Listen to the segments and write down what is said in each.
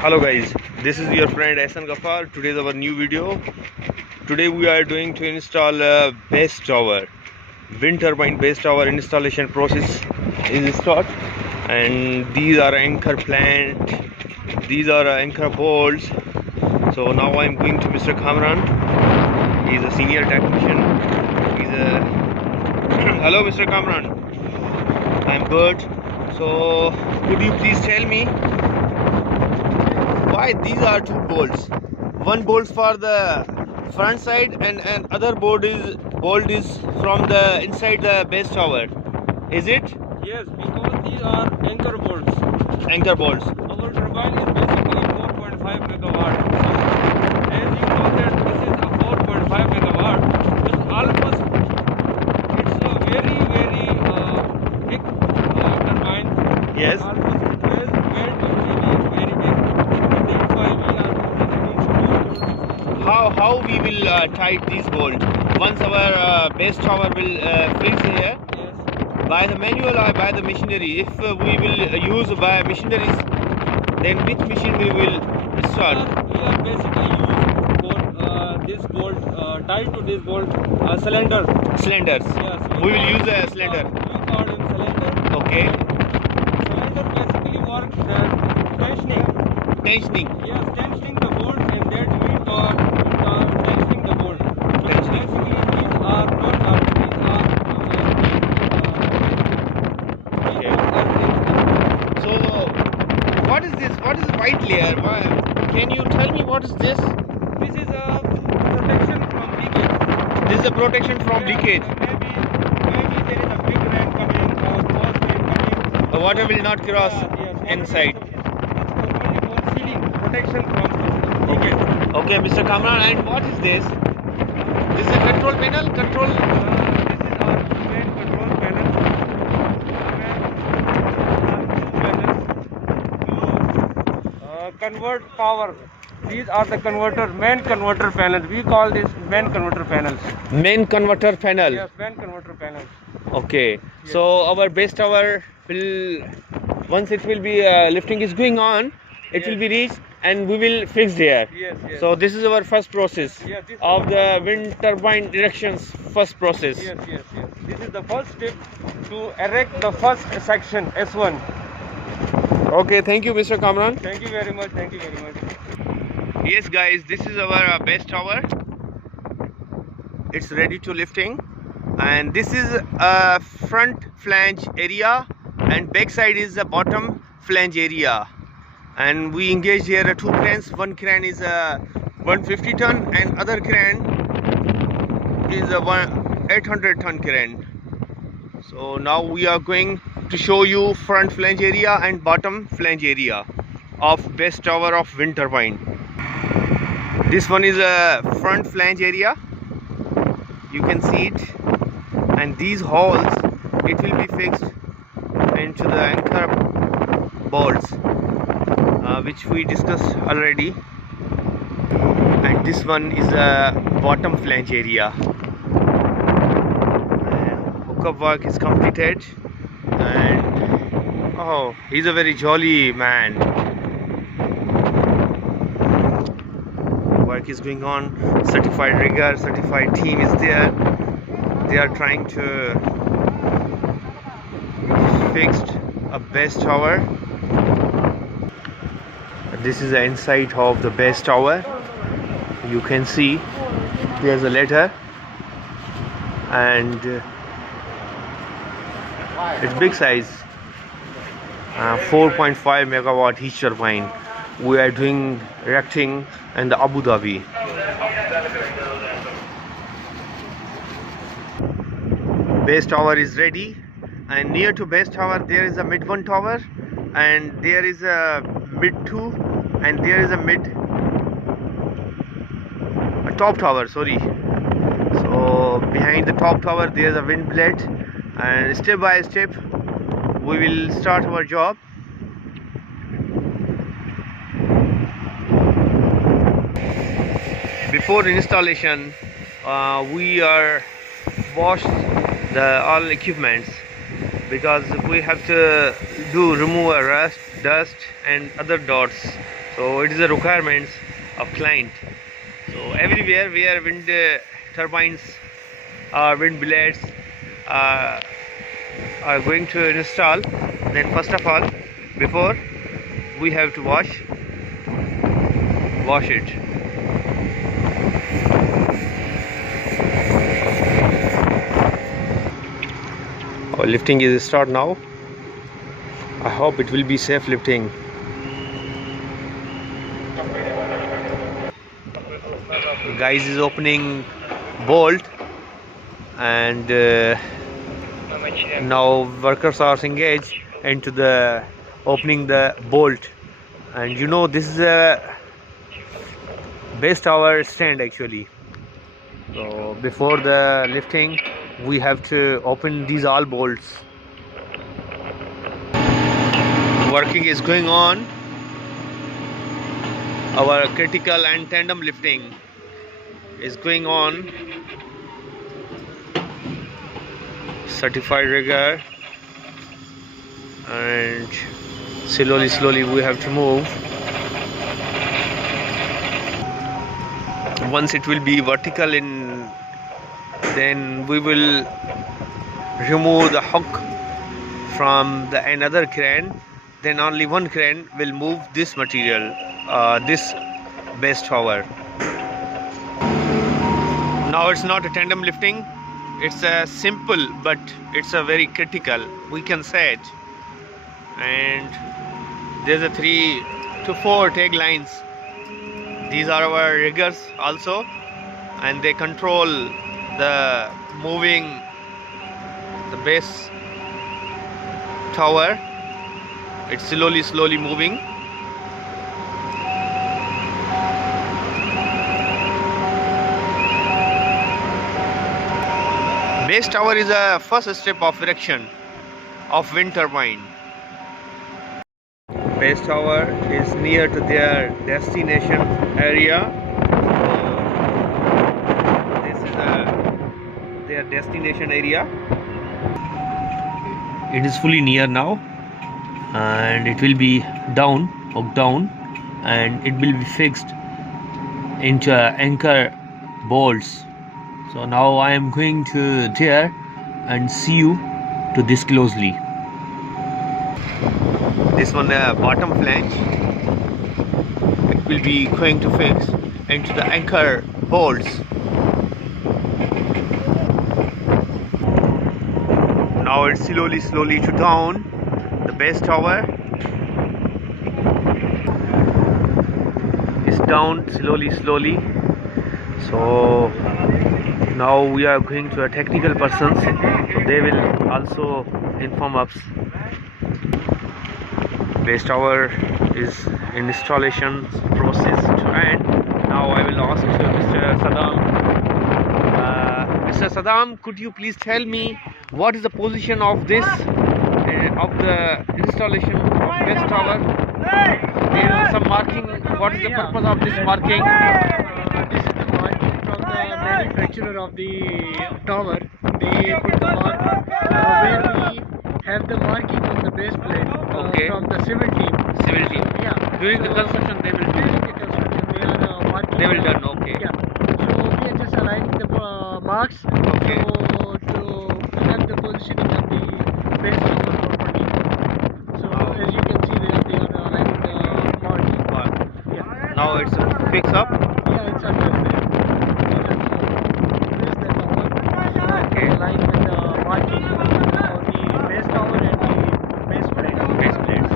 Hello guys, this is your friend Ahsan Ghaffar. Today is our new video. Today we are doing to install a base tower. Wind turbine base tower installation process is start, and these are anchor plant, these are anchor bolts. So now I am going to Mr. Kamran. He is a senior technician. He's a hello Mr. Kamran. I am good. So could you please tell me why these are two bolts? One bolt for the front side and other bolt is from the inside the base tower. Is it? Yes, because these are anchor bolts. Anchor bolts. Our turbine is basically 4.5 megawatt. So, as you know that this is a 4.5 megawatt, it's almost, it's a very big turbine. Yes. Almost as weight is very big. That's why we are putting How we will tight these bolts? Once our base tower will fix here yes. by the manual or by the machinery. If we will use by machineries, then which machine we will install? We are basically using for this bolt, tied to this bolt, cylinder. Cylinders. Yes, We will use a cylinder. We call it cylinder. Okay. Cylinder basically works tensioning. Tensioning. Yes, tensioning the bolt, and that we call tensioning the bolt. Tensioning. Basically, these are not our, Okay. So what is this? What is white layer? Can you tell me what is this? this is a protection from leakage. This is a protection from leakage. Maybe there is a big rain coming or small rain coming. The water will not cross Yes, inside. It's only for sealing, protection from leakage. Okay, Mr. Kamran, and what is this? This is a control panel. Control. This is our main control panel. Convert power. These are the main converter panels. We call this main converter panels. Main converter panel. Yes, main converter panels. Okay. Yes. So our base tower will, once it will be lifting is going on, it Yes. will be reached and we will fix there. Yes, yes. So this is our first process Yes, this is of our the wind turbine directions. First process. Yes. This is the first step to erect the first section S1. Okay. Thank you, Mr. Kamran. Thank you very much. Thank you very much. Yes, guys. This is our base tower. It's ready to lifting, and this is a front flange area, and back side is the bottom flange area. And we engage here two cranes. One crane is a 150 ton and other crane is a 800 ton crane. So now we are going to show you front flange area and bottom flange area of base tower of wind turbine. This one is a front flange area. You can see it, and these holes it will be fixed into the anchor bolts, which we discussed already. And this one is a bottom flange area. Hookup work is completed, and oh, he's a very jolly man. Work is going on. Certified rigger, certified team is there. They are trying to fix a base tower. This is the inside of the base tower. You can see there's a ladder, and it's big size, 4.5 megawatt heat turbine. We are doing erecting in the Abu Dhabi. Base tower is ready, and near to base tower there is a mid 1 tower, and there is a mid 2, and there is a top tower, sorry. So behind the top tower there is a wind blade, and step by step we will start our job. Before installation, we are washed the all equipments, because we have to remove rust, dust and other dots. So it is a requirements of client. So everywhere where wind turbines or wind blades uh, are going to install, then first of all, before we have to wash it. Our lifting is start now. I hope it will be safe lifting. Guys is opening bolt, and now workers are engaged into the opening the bolt. And you know, this is a base tower stand actually. So before the lifting we have to open these all bolts. Working is going on. Our critical and tandem lifting is going on. Certified rigger, and slowly we have to move. Once it will be vertical in, then we will remove the hook from the another crane. Then only one crane will move this material, this base tower. Now it's not a tandem lifting, it's a simple, but it's a very critical, we can say it. And there's a 3 to 4 tag lines. These are our riggers also, and they control the moving the base tower. It's slowly moving. Base tower is a first step of erection of wind turbine. Base tower is near to their destination area. So this is their destination area. It is fully near now, and it will be hooked down, and it will be fixed into anchor bolts. So now I am going to there and see you to this closely. This one bottom flange, it will be going to fix into the anchor bolts. Now it's slowly to down the base tower. It's down slowly. So now we are going to a technical persons, so they will also inform us. Base tower is in installation process to end. Now I will ask Mr. Saddam. Mr. Saddam, could you please tell me what is the position of this of the installation of base tower? There is some marking. What is the purpose of this marking? This is the marking from the manufacturer of the tower. They put the mark where we have the marking on the base plate from the civil team. Civil team. Yeah. During the construction they will do. During the construction they are marking. They will done. Okay. Yeah. So we are just aligning the marks. Okay. So to have the positioning of the base tower properly. So as you can see there, they are aligning the marking. Yeah. Now it's fixed up. Yeah, it's under there. This is the tower. Okay. Line with the marking for the base tower and the base plate. Base plates.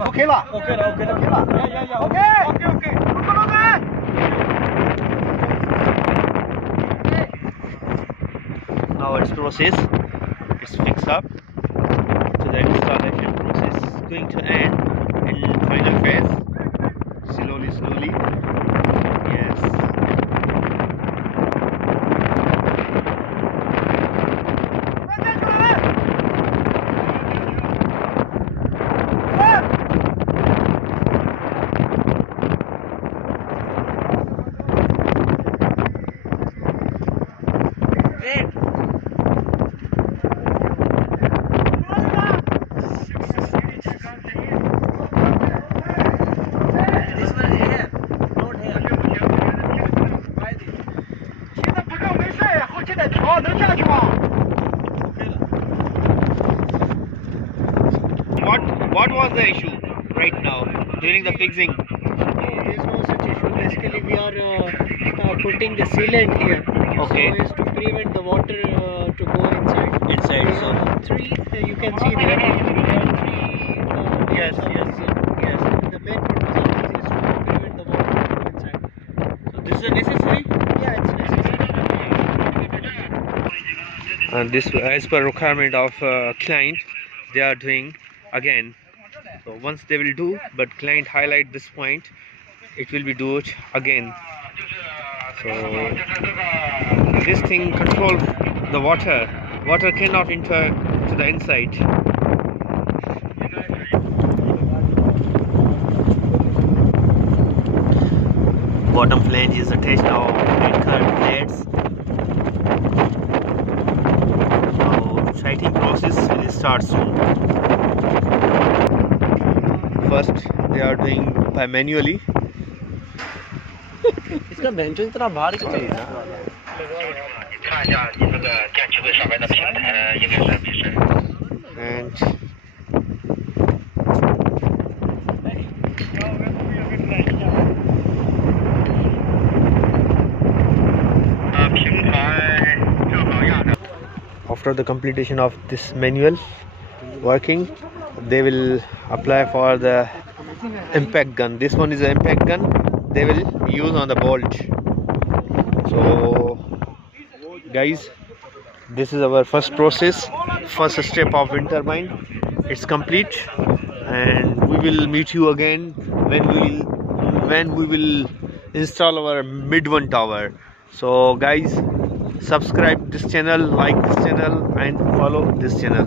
OK 了。Now it's process. It's fixed up to the installation process. going to end in final phase. Slowly. Yes. What was the issue right now during the fixing? There's no such issue. Basically, we are putting the sealant here. Okay. So is to prevent the water to go inside. Inside, so Three, you can see there. There are three. yes. The main purpose of this is to prevent the water to go inside. So this is necessary. Yeah, it's necessary. And this, as per requirement of client, they are doing again. So once they will do, but client highlight this point, it will be do it again. So this thing control the water. Water cannot enter to the inside. Bottom flange is attached now with curved plates. Now sighting process will start soon. First they are doing by manually. इसका bench इतना भारी क्यों चल रहा है? And after the completion of this manual working, they will apply for the impact gun. This one is an impact gun they will use on the bolt. So guys, this is our first process, first step of wind turbine. It's complete, and we will meet you again when we will install our mid one tower. So guys, subscribe this channel, like this channel, and follow this channel.